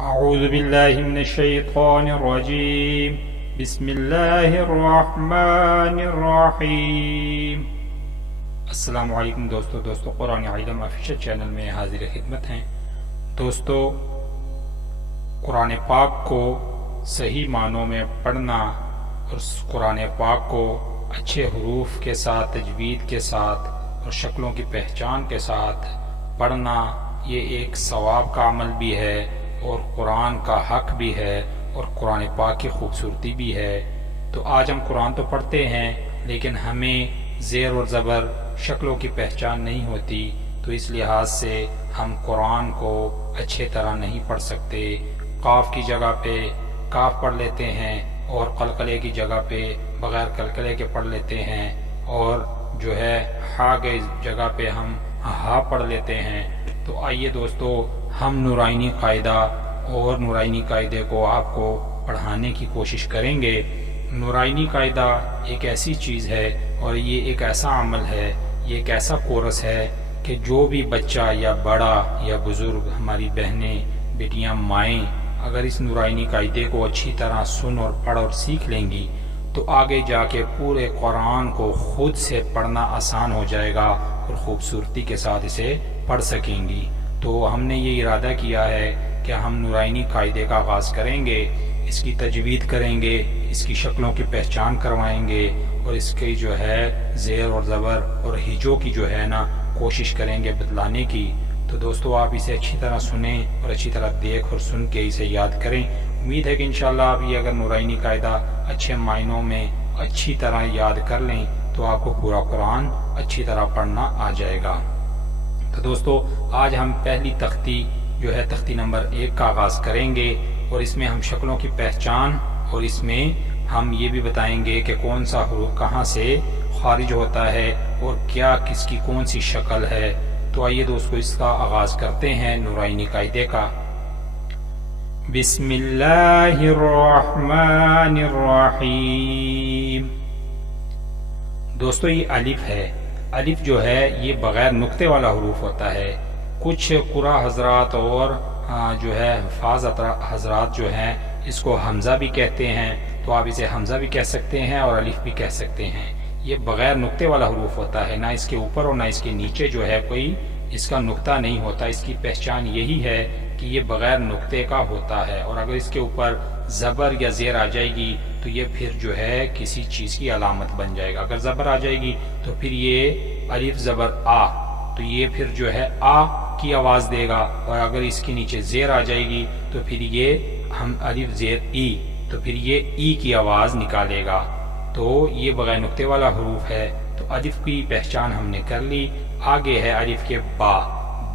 أعوذ بالله من الشيطان الرجيم. بسم الله الرحمن الرحیم. السلام علیکم دوستو قرآن علم آفیشل چینل میں حاضر خدمت ہیں. دوستو، قرآن پاک کو صحیح معنوں میں پڑھنا اور قرآن پاک کو اچھے حروف کے ساتھ، تجوید کے ساتھ اور شکلوں کی پہچان کے ساتھ پڑھنا، یہ ایک ثواب کا عمل بھی ہے اور قرآن کا حق بھی ہے اور قرآن پاک کی خوبصورتی بھی ہے. تو آج ہم قرآن تو پڑھتے ہیں لیکن ہمیں زیر اور زبر شکلوں کی پہچان نہیں ہوتی، تو اس لحاظ سے ہم قرآن کو اچھے طرح نہیں پڑھ سکتے. قاف کی جگہ پہ کاف پڑھ لیتے ہیں اور قلقلے کی جگہ پہ بغیر قلقلے کے پڑھ لیتے ہیں، اور جو ہے ہا کی جگہ پہ ہم ہا پڑھ لیتے ہیں. تو آئیے دوستو، ہم نورانی قاعدہ اور نورانی قاعدے کو آپ کو پڑھانے کی کوشش کریں گے. نورانی قاعدہ ایک ایسی چیز ہے اور یہ ایک ایسا عمل ہے، یہ ایک ایسا کورس ہے کہ جو بھی بچہ یا بڑا یا بزرگ، ہماری بہنیں، بیٹیاں، مائیں اگر اس نورانی قاعدے کو اچھی طرح سن اور پڑھ اور سیکھ لیں گی تو آگے جا کے پورے قرآن کو خود سے پڑھنا آسان ہو جائے گا اور خوبصورتی کے ساتھ اسے پڑھ سکیں گی. تو ہم نے یہ ارادہ کیا ہے کہ ہم نورانی قاعدے کا آغاز کریں گے، اس کی تجوید کریں گے، اس کی شکلوں کی پہچان کروائیں گے اور اس کی جو ہے زیر اور زبر اور ہجوں کی جو ہے نا کوشش کریں گے بتلانے کی. تو دوستو، آپ اسے اچھی طرح سنیں اور اچھی طرح دیکھ اور سن کے اسے یاد کریں. امید ہے کہ انشاءاللہ آپ یہ اگر نورانی قاعدہ اچھے معنوں میں اچھی طرح یاد کر لیں تو آپ کو پورا قرآن اچھی طرح پڑھنا آ جائے گا. تو دوستو، آج ہم پہلی تختی جو ہے تختی نمبر 1 کا آغاز کریں گے اور اس میں ہم شکلوں کی پہچان اور اس میں ہم یہ بھی بتائیں گے کہ کون سا حروف کہاں سے خارج ہوتا ہے اور کیا کس کی کون سی شکل ہے. تو آئیے دوستو، اس کا آغاز کرتے ہیں نورانی قاعدے کا. بسم اللہ الرحمن الرحیم. دوستو، یہ الف ہے. الف جو ہے یہ بغیر نقطے والا حروف ہوتا ہے. کچھ قرآ حضرات اور جو ہے حفاظ حضرات جو ہیں اس کو حمزہ بھی کہتے ہیں، تو آپ اسے حمزہ بھی کہہ سکتے ہیں اور الف بھی کہہ سکتے ہیں. یہ بغیر نقطے والا حروف ہوتا ہے، نہ اس کے اوپر اور نہ اس کے نیچے جو ہے کوئی اس کا نقطہ نہیں ہوتا. اس کی پہچان یہی ہے کہ یہ بغیر نقطے کا ہوتا ہے، اور اگر اس کے اوپر زبر یا زیر آ جائے گی تو یہ پھر جو ہے کسی چیز کی علامت بن جائے گا. اگر زبر آ جائے گی تو پھر یہ الف زبر آ، تو یہ پھر جو ہے آ کی آواز دے گا، اور اگر اس کے نیچے زیر آ جائے گی تو پھر یہ ہم الف زیر ای، تو پھر یہ ای کی آواز نکالے گا. تو یہ بغیر نقطے والا حروف ہے. تو الف کی پہچان ہم نے کر لی. آگے ہے الف کے با.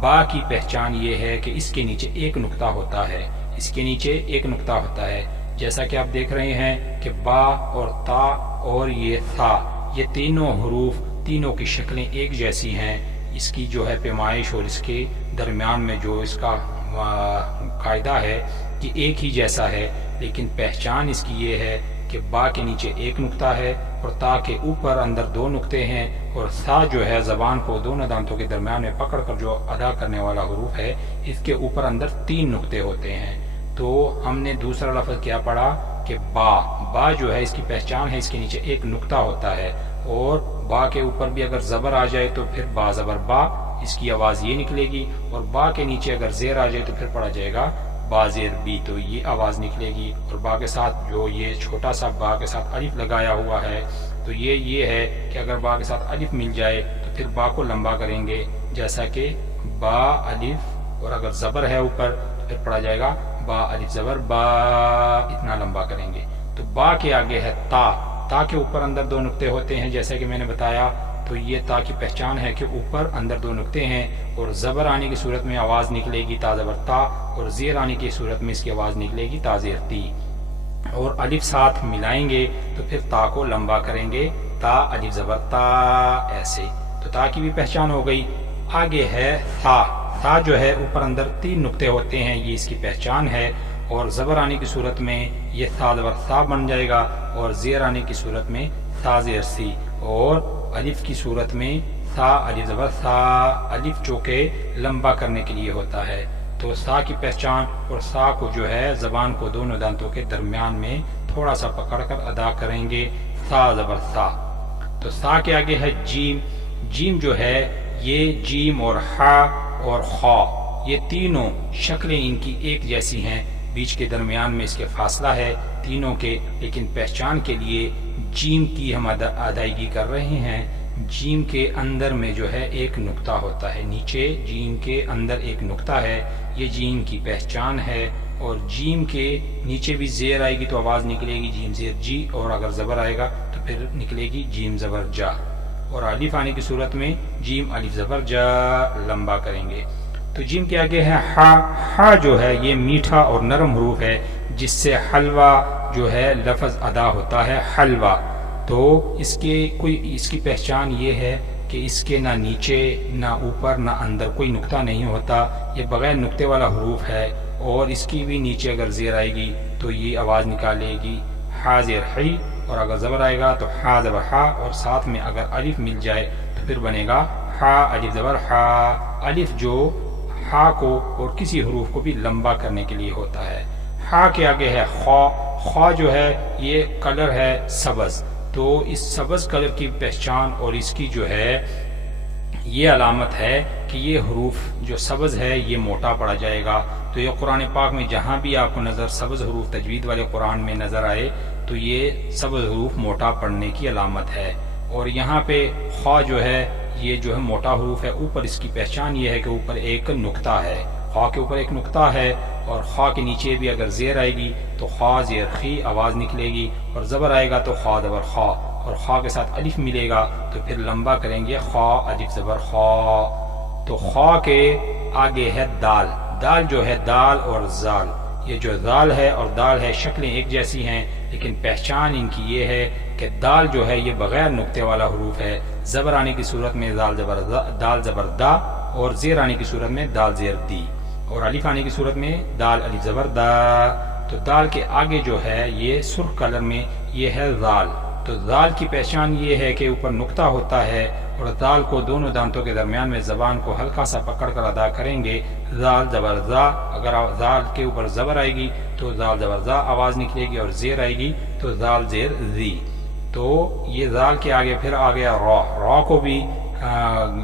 با کی پہچان یہ ہے کہ اس کے نیچے ایک نقطہ ہوتا ہے، اس کے نیچے ایک نقطہ ہوتا ہے. جیسا کہ آپ دیکھ رہے ہیں کہ با اور تا اور یہ تھا، یہ تینوں حروف، تینوں کی شکلیں ایک جیسی ہیں. اس کی جو ہے پیمائش اور اس کے درمیان میں جو اس کا قاعدہ ہے کہ ایک ہی جیسا ہے، لیکن پہچان اس کی یہ ہے کہ با کے نیچے ایک نقطہ ہے اور تا کے اوپر اندر 2 نقطے ہیں، اور سا جو ہے زبان کو دونوں دانتوں کے درمیان میں پکڑ کر جو ادا کرنے والا حروف ہے، اس کے اوپر اندر 3 نقطے ہوتے ہیں. تو ہم نے دوسرا لفظ کیا پڑھا کہ با. با جو ہے اس کی پہچان ہے، اس کے نیچے ایک نقطہ ہوتا ہے، اور با کے اوپر بھی اگر زبر آ جائے تو پھر با زبر با، اس کی آواز یہ نکلے گی، اور با کے نیچے اگر زیر آ جائے تو پھر پڑھا جائے گا با زیر بی، تو یہ آواز نکلے گی. اور با کے ساتھ جو یہ چھوٹا سا با کے ساتھ الف لگایا ہوا ہے، تو یہ ہے کہ اگر با کے ساتھ الف مل جائے تو پھر با کو لمبا کریں گے، جیسا کہ با الف، اور اگر زبر ہے اوپر تو پھر پڑھا جائے گا با الف زبر با، اتنا لمبا کریں گے. تو با کے آگے ہے تا. تا کے اوپر اندر 2 نقطے ہوتے ہیں جیسا کہ میں نے بتایا. تو یہ تا کی پہچان ہے کہ اوپر اندر 2 نقطے ہیں، اور زبر آنے کی صورت میں آواز نکلے گی تا زبر تا، اور زیر آنے کی صورت میں اس کی آواز نکلے گی تا زیر تی. اور الف ساتھ ملائیں گے تو پھر تا کو لمبا کریں گے، تا الف زبر تا، ایسے. تو تا کی بھی پہچان ہو گئی. آگے ہے تھا. تھا جو ہے اوپر اندر 3 نقطے ہوتے ہیں، یہ اس کی پہچان ہے، اور زبر آنے کی صورت میں یہ تھا زبر تھا بن جائے گا، اور زیر آنے کی صورت میں تھا زیر سی، اور الف کی صورت میں تھا الف زبر تھا. الف چونکہ لمبا کرنے کے لیے ہوتا ہے، تو سا کی پہچان، اور سا کو جو ہے زبان کو دونوں دانتوں کے درمیان میں تھوڑا سا پکڑ کر ادا کریں گے، سا زبر سا۔ تو سا کے آگے ہے جیم۔ جیم جو ہے یہ جیم اور ہا اور خا، یہ تینوں شکلیں ان کی ایک جیسی ہیں، بیچ کے درمیان میں اس کے فاصلہ ہے تینوں کے، لیکن پہچان کے لیے جیم کی ہم ادائیگی کر رہے ہیں۔ جیم کے اندر میں جو ہے ایک نقطہ ہوتا ہے، نیچے جیم کے اندر ایک نقطہ ہے، یہ جیم کی پہچان ہے۔ اور جیم کے نیچے بھی زیر آئے گی تو آواز نکلے گی جیم زیر جی، اور اگر زبر آئے گا تو پھر نکلے گی جیم زبر جا۔ اور الف آنے کی صورت میں جیم الف زبر جا لمبا کریں گے۔ تو جیم کے آگے ہے ہا۔ ہا جو ہے یہ میٹھا اور نرم حروف ہے، جس سے حلوہ جو ہے لفظ ادا ہوتا ہے، حلوہ۔ تو اس کی پہچان یہ ہے کہ اس کے نہ نیچے نہ اوپر نہ اندر کوئی نقطہ نہیں ہوتا، یہ بغیر نقطے والا حروف ہے، اور اس کی بھی نیچے اگر زیر آئے گی تو یہ آواز نکالے گی ہا زیر حی، اور اگر زبر آئے گا تو ہا زبر ہا، اور ساتھ میں اگر الف مل جائے تو پھر بنے گا ہا الف زبر ہا۔ الف جو ہا کو اور کسی حروف کو بھی لمبا کرنے کے لیے ہوتا ہے۔ ہا کے آگے ہے خا۔ خا جو ہے یہ کلر ہے سبز، تو اس سبز کلر کی پہچان اور اس کی جو ہے یہ علامت ہے کہ یہ حروف جو سبز ہے یہ موٹا پڑا جائے گا۔ تو یہ قرآن پاک میں جہاں بھی آپ کو نظر سبز حروف تجوید والے قرآن میں نظر آئے تو یہ سبز حروف موٹا پڑنے کی علامت ہے۔ اور یہاں پہ خا جو ہے یہ جو ہے موٹا حروف ہے، اوپر اس کی پہچان یہ ہے کہ اوپر ایک نقطہ ہے، خا کے اوپر ایک نقطہ ہے، اور خا کے نیچے بھی اگر زیر آئے گی تو خا زیر خی آواز نکلے گی، اور زبر آئے گا تو خا زبر خا، اور خا کے ساتھ الف ملے گا تو پھر لمبا کریں گے خا الف زبر خا۔ تو خا کے آگے ہے دال۔ دال جو ہے دال اور زال، یہ جو دال ہے اور دال ہے شکلیں ایک جیسی ہیں، لیکن پہچان ان کی یہ ہے کہ دال جو ہے یہ بغیر نقطے والا حروف ہے، زبر آنے کی صورت میں دال زبر دا، اور زیر آنے کی صورت میں دال زیر دی، اور الف آنے کی صورت میں دال الف زبر دا۔ تو دال کے آگے جو ہے یہ سرخ کلر میں یہ ہے زال۔ تو زال کی پہچان یہ ہے کہ اوپر نقطہ ہوتا ہے، اور زال کو دونوں دانتوں کے درمیان میں زبان کو ہلکا سا پکڑ کر ادا کریں گے، زال زبر زا۔ اگر زال کے اوپر زبر آئے گی تو زال زبر زا آواز نکلے گی، اور زیر آئے گی تو زال زیر زی۔ تو یہ زال کے آگے پھر آ گیا را۔ را کو بھی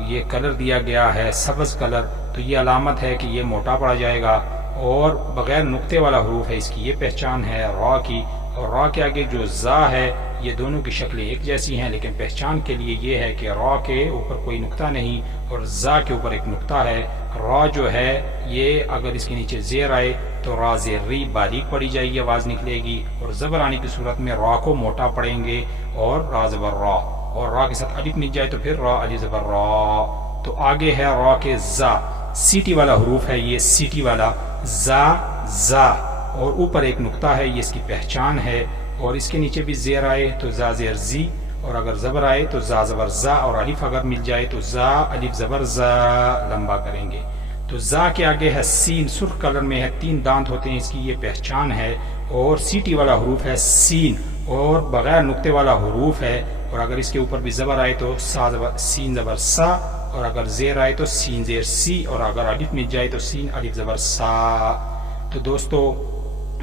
یہ کلر دیا گیا ہے سبز کلر، تو یہ علامت ہے کہ یہ موٹا پڑا جائے گا، اور بغیر نقطے والا حروف ہے، اس کی یہ پہچان ہے را کی۔ اور را کے آگے جو زا ہے یہ دونوں کی شکلیں ایک جیسی ہیں، لیکن پہچان کے لیے یہ ہے کہ را کے اوپر کوئی نقطہ نہیں اور زا کے اوپر ایک نقطہ ہے۔ را جو ہے یہ اگر اس کے نیچے زیر آئے تو را زیر ری باریک پڑی جائے گی، آواز نکلے گی، اور زبر آنے کی صورت میں را کو موٹا پڑیں گے، اور را زبر را، اور را کے ساتھ الف مل جائے تو پھر را الف زبر را۔ تو آگے ہے را کے زا، سیٹی والا حروف ہے یہ، سیٹی والا زا زا، اور اوپر ایک نقطہ ہے، یہ اس کی پہچان ہے، اور اس کے نیچے بھی زیر آئے تو زا زیر زی، اور اگر زبر آئے تو زا زبر زا، اور الف اگر مل جائے تو زا الف زبر زا لمبا کریں گے۔ تو زا کے آگے ہے سین، سرخ کلر میں ہے، 3 دانت ہوتے ہیں، اس کی یہ پہچان ہے، اور سیٹی والا حروف ہے سین، اور بغیر نقطے والا حروف ہے، اور اگر اس کے اوپر بھی زبر آئے تو سین زبر سا، اور اگر زیر آئے تو سین زیر سی، اور اگر الف مل جائے تو سین الف زبر سا۔ تو دوستو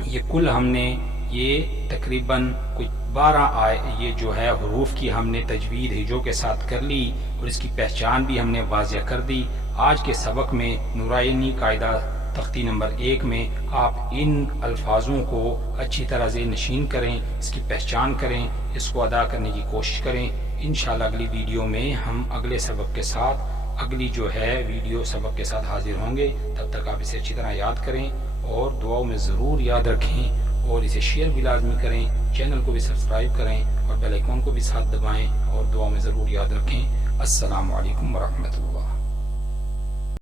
یہ کل ہم نے یہ تقریباً کچھ 12 یہ جو ہے حروف کی ہم نے تجوید ہجوں کے ساتھ کر لی، اور اس کی پہچان بھی ہم نے واضح کر دی۔ آج کے سبق میں نورانی قاعدہ تختی نمبر 1 میں آپ ان الفاظوں کو اچھی طرح ذہن نشین کریں، اس کی پہچان کریں، اس کو ادا کرنے کی کوشش کریں۔ انشاءاللہ اگلی ویڈیو میں ہم اگلے سبق کے ساتھ اگلی جو ہے ویڈیو سبق کے ساتھ حاضر ہوں گے۔ تب تک آپ اسے اچھی طرح یاد کریں اور دعاؤں میں ضرور یاد رکھیں، اور اسے شیئر بھی لازمی کریں، چینل کو بھی سبسکرائب کریں، اور بیل آئیکن کو بھی ساتھ دبائیں، اور دعاؤں میں ضرور یاد رکھیں۔ السلام علیکم ورحمۃ اللہ۔